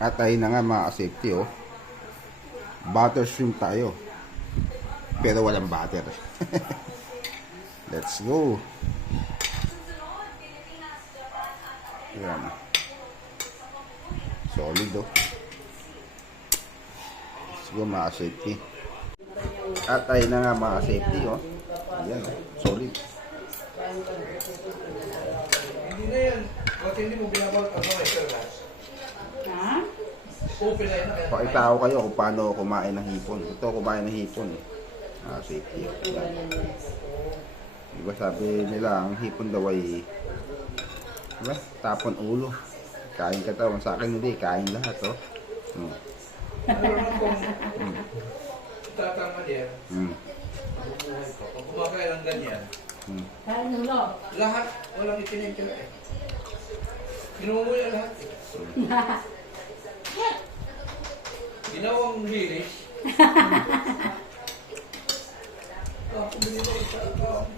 At ayun na nga mga safety, oh. Butter shrimp tayo. Pero walang butter. Let's go. Ayan. Solid, oh. Let's go mga safety. At ayun na nga mga safety, oh. Ayan, solid. Hindi na yan. Kasi hindi mo binabawal ang mga ito. Ha? Open na yun. Pakita ko kayo kung paano kumain ng hipon. Ito kumain ng hipon. Safety. Yan. Diba sabi nila ang hipon daw ay diba? Tapon ulo. Kain katawan. Sa akin hindi. Kain lahat. Oh. Ano naman kung tatama din, mabubuhay ko. Kung kumakain ng ganyan, Kaya nung lo. lahat walang itinitira eh. Pinumuya lahat eh. Ginawang linis. Kumili ko isa ako.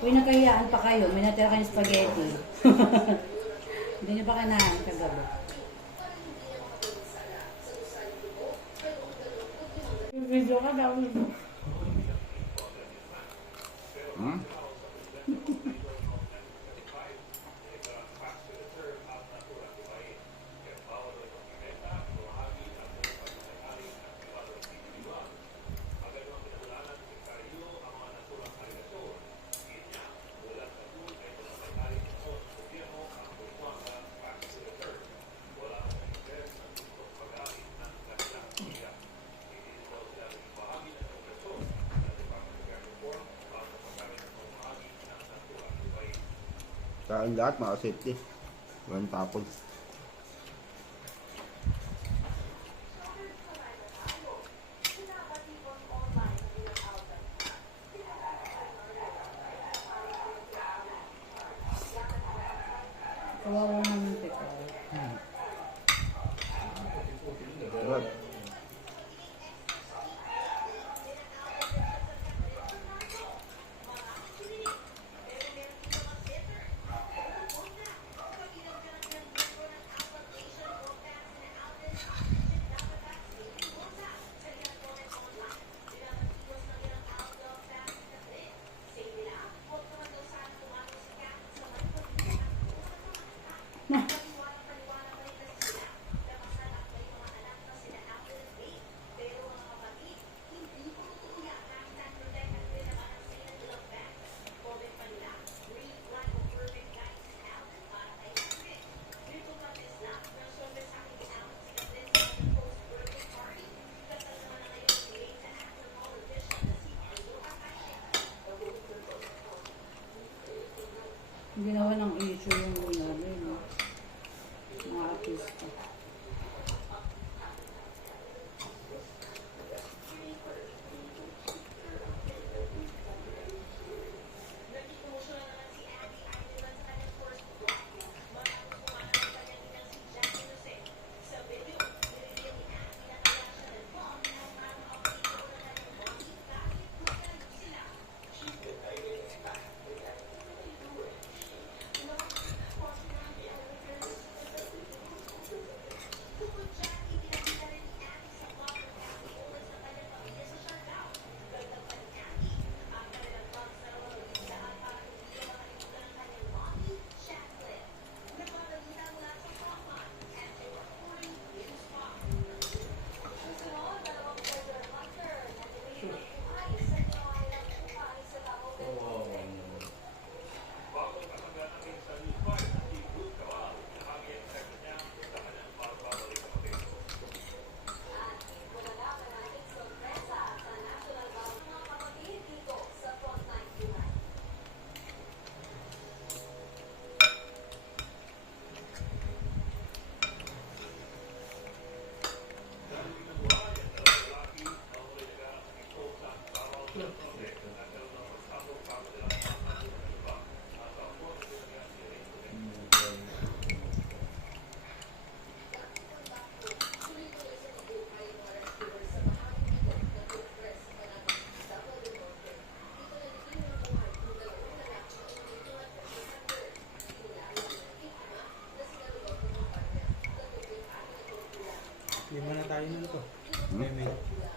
Uy, nakahiyaan pa kayo. May natira kayong spaghetti. Hindi niyo pa kanahan kagabi. Video ka daw. Kain lahat mga safety. Walang tapon. Kawawa naman teko. Sarap.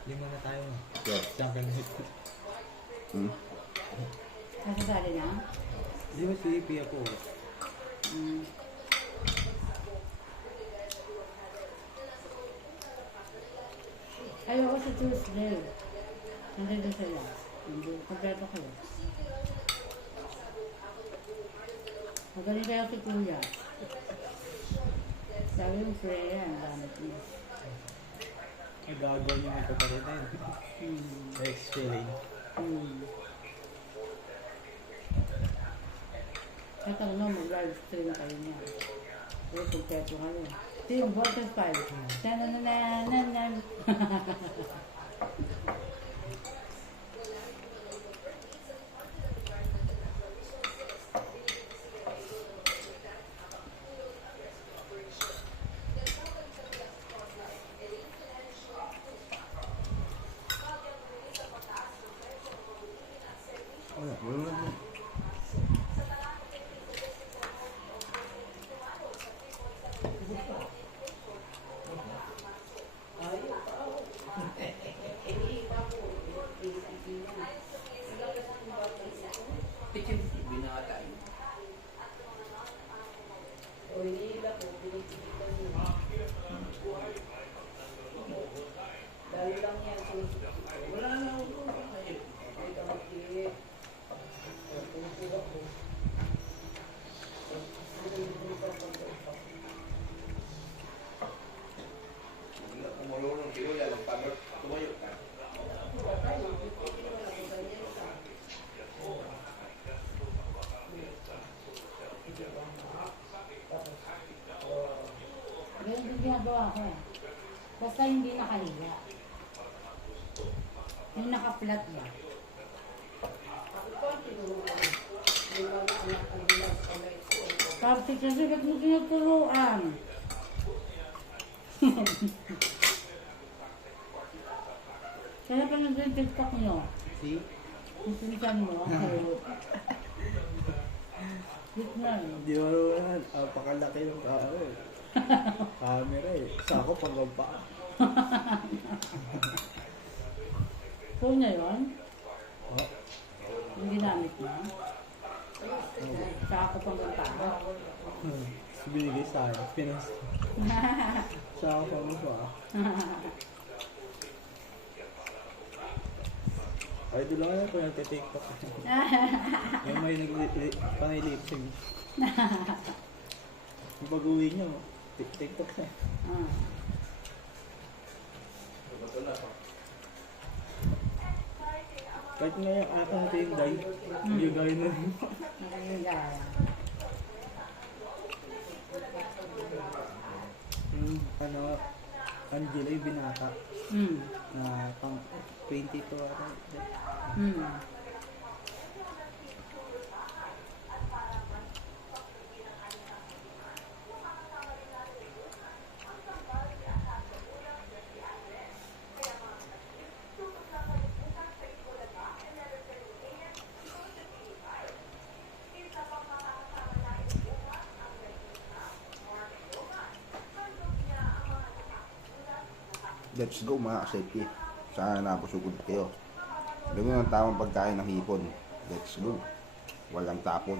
Lima na tayo. Yes. Championship. Hmm? Nasasali na? Di ba CP ako? Mm. Ayoko sa Tuesday. Nandito sila. Hindi, kompleto kayo. Magaling kayo si Kuya. Sabi yung Freya, ang gamit niya. Nagagawa niyo may kapalitan. Ex-feeling. Kaya talaga mag-live stream kayo niya. Pero kompleto kayo. Ito yung Voltes 5. Nananananan. Wala na. Tikim, binata yun. Wala na ako. Kumulong ng kilo, lalong pagod, tumayo ka. Ganun din ginagawa ko eh. Basta hindi nakahiga. Yung naka-flat ba? Kapit kasi ba't mo tinuturuan? Kaya pa nandun yung TikTok nyo. See? Yung pinsan mo, ako. Gitna eh. Di ba naman, apakalaki ng tao eh. Camera eh. Sako pang paa. So na yun? Oh. Yung ginamit mo? Sa ako pang gantara. Binigay sa akin. Pinas. Sako pang paa. Ay, di lang yan kung nagka-tiktok. Yung may pang-lipsing. Yung pag-uwi niyo, tiktok siya. Kahit nga yung akong tinday, hindi gaya na. Nakakagaya. Yung ano, Angela yung binata na pang 22 ata. Let's go mga kasaypi. Sana napusugod kayo. Ganun ang tamang pagkain ng hipon. Let's go. Walang tapon.